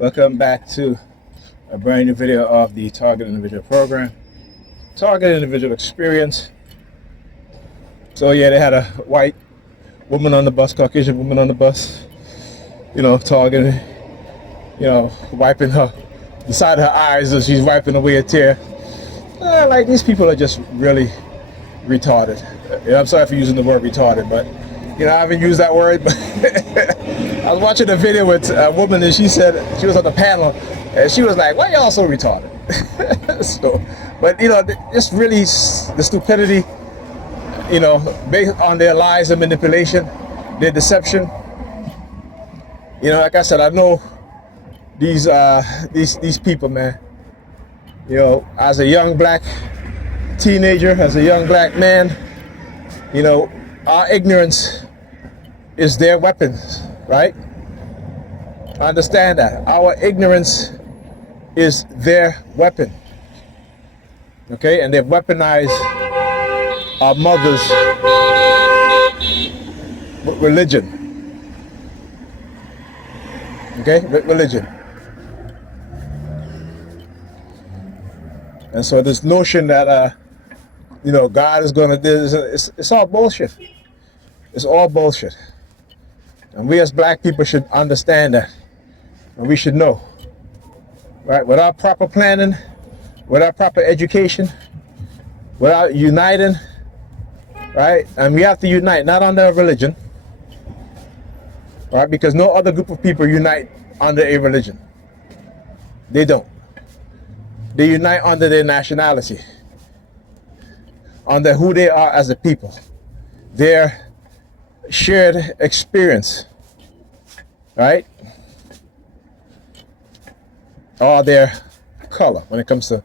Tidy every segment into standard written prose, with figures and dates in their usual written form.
Welcome back to a brand new video of the Target Individual Program, Target Individual Experience. So yeah, they had a white woman on the bus, Caucasian woman on the bus, targeting, wiping the side of her eyes as she's wiping away a tear. Like, these people are just really retarded. I'm sorry for using the word retarded, but I haven't used that word. But I was watching a video with a woman, and she said she was on the panel, and she was like, "Why y'all so retarded?" But just really the stupidity, based on their lies and manipulation, their deception. Like I said, I know these people, man. As a young black teenager, as a young black man, our ignorance is their weapons, right? I understand that. Our ignorance is their weapon. Okay? And they've weaponized our mothers with religion. Okay? With religion. And so this notion that, God is going to do this, it's all bullshit. It's all bullshit. And we as black people should understand that. And we should know. Right? Without proper planning, without proper education, without uniting, right? And we have to unite, not under religion. Right? Because no other group of people unite under a religion. They don't. They unite under their nationality, under who they are as a people, their shared experience, right? Or their color when it comes to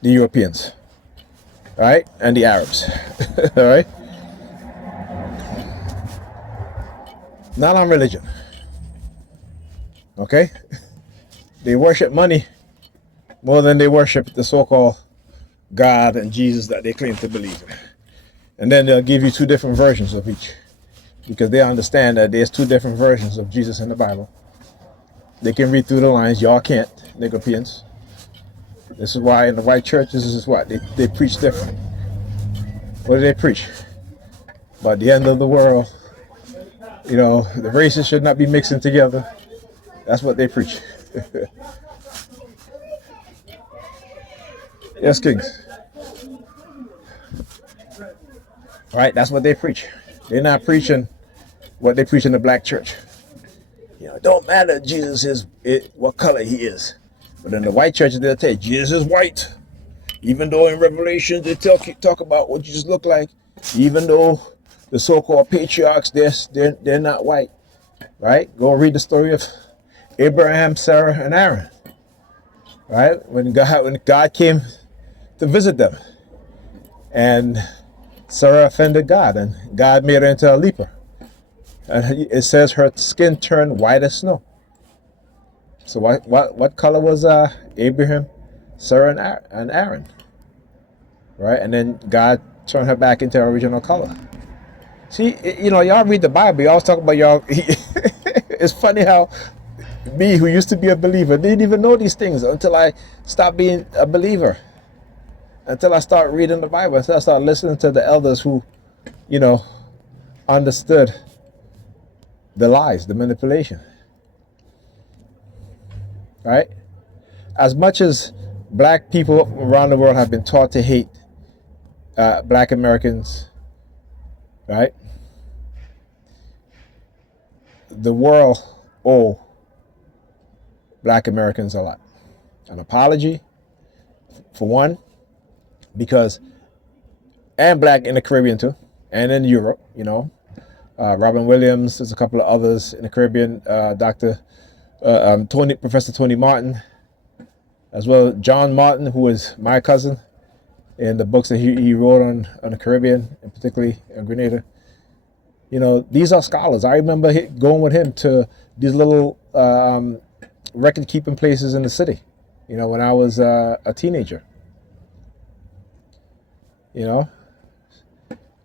the Europeans, right? And the Arabs, all right? Not on religion, okay? They worship money more than they worship the so-called God and Jesus that they claim to believe in. And then they'll give you two different versions of each, because they understand that there's two different versions of Jesus in the Bible. They can read through the lines. Y'all can't, Europeans. This is why in the white churches, this is what they preach different. What do they preach? About the end of the world. The races should not be mixing together. That's what they preach. Yes, kings. Right? That's what they preach. They're not preaching what they preach in the black church. It don't matter Jesus is what color he is. But in the white churches, they'll tell you Jesus is white. Even though in Revelation they talk about what Jesus look like. Even though the so-called patriarchs, they're not white. Right? Go read the story of Abraham, Sarah, and Aaron. Right? When God came to visit them. And Sarah offended God, and God made her into a leper. And it says her skin turned white as snow. So what color was Abraham, Sarah, and Aaron? Right? And then God turned her back into her original color. See, y'all read the Bible, you always talk about y'all. It's funny how me, who used to be a believer, didn't even know these things until I stopped being a believer. Until I start reading the Bible, until I start listening to the elders who, understood the lies, the manipulation. Right? As much as black people around the world have been taught to hate black Americans, right? The world owe black Americans a lot. An apology, for one, because, and black in the Caribbean too, and in Europe, Robin Williams, there's a couple of others in the Caribbean, Professor Tony Martin, as well as John Martin, who was my cousin, in the books that he wrote on the Caribbean, and particularly in Grenada. These are scholars. I remember going with him to these little record-keeping places in the city, when I was a teenager.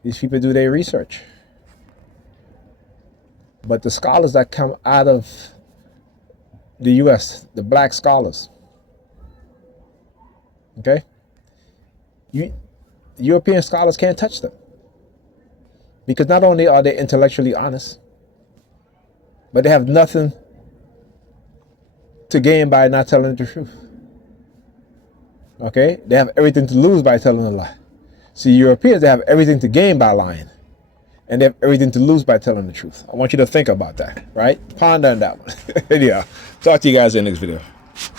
These people do their research. But the scholars that come out of the U.S., the black scholars. Okay? European scholars can't touch them. Because not only are they intellectually honest, but they have nothing to gain by not telling the truth. Okay? They have everything to lose by telling a lie. See, Europeans, they have everything to gain by lying. And they have everything to lose by telling the truth. I want you to think about that, right? Ponder on that one. Yeah. Talk to you guys in the next video.